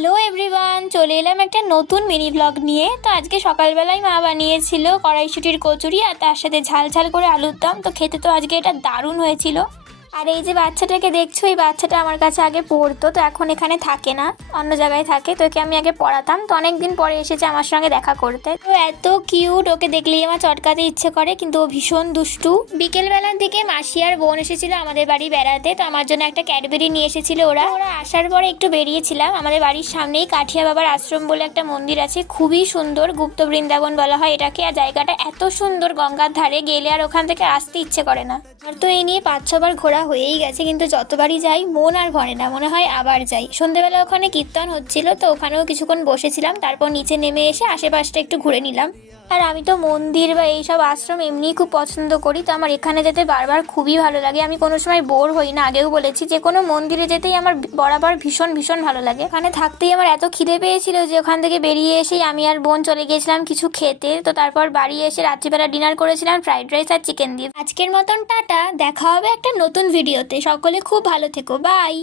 Hello everyone, চলে এলাম একটা নতুন মিনি ব্লগ নিয়ে। তো আজকে সকালবেলায় মা বানিয়েছিল কড়াইশুঁটির কচুরি আর তার সাথে ঝাল ঝাল করে আলুর দম। তো খেতে তো আজকে এটা দারুণ হয়েছিল। আর এই যে বাচ্চাটাকে দেখছো, এই বাচ্চাটা আমার কাছে আগে পড়তো, তো এখন এখানে থাকে না, অন্য জায়গায় থাকে। তো ওকে আমি আগে পড়াতাম, তো অনেক দিন পরে এসেছে আমার সঙ্গে দেখা করতে। তো এত কিউট, ওকে দেখলেই আমার চটকাতে ইচ্ছে করে, কিন্তু ও ভীষণ দুষ্টু। বিকেলবেলার দিকে মাসি আর বোন এসেছিল আমাদের বাড়ি বেড়াতে, তো আমার জন্য একটা ক্যাডবেরি নিয়ে এসেছিল ওরা। আসার পরে একটু বেরিয়েছিলাম। আমাদের বাড়ির সামনেই কাঠিয়া বাবার আশ্রম বলে একটা মন্দির আছে, খুবই সুন্দর, গুপ্ত বৃন্দাবন বলা হয় এটাকে। আর জায়গাটা এত সুন্দর, গঙ্গার ধারে গেলে আর ওখান থেকে আসতে ইচ্ছে করে না। আর তো এই নিয়ে 5-6 বার ঘোরা হয়েই গেছে, কিন্তু যতবারই যাই মন আর ভরে না, মনে হয় আবার যাই। সন্ধ্যেবেলা ওখানে কীর্তন হচ্ছিল, তো ওখানেও কিছুক্ষণ বসেছিলাম, তারপর নিচে নেমে এসে আশেপাশটা একটু ঘুরে নিলাম। আর আমি তো মন্দির বা এইসব আশ্রম এমনিই খুব পছন্দ করি, তো আমার এখানে যেতে বারবার খুবই ভালো লাগে। আমি কোনো সময় বোর হই না, আগেও বলেছি, যে কোনো মন্দিরে যেতেই আমার বরাবর ভীষণ ভীষণ ভালো লাগে। ওখানে থাকতেই আমার এত খিদে পেয়েছিল যে ওখান থেকে বেরিয়ে এসেই আমি আর বোন চলে গিয়েছিলাম কিছু খেতে। তো তারপর বাড়ি এসে রাত্রিবেলা ডিনার করেছিলাম ফ্রাইড রাইস আর চিকেন দিয়ে। আজকের মতন টাটা, দেখা হবে একটা নতুন ভিডিওতে। সকলে খুব ভালো থেকো, বাই।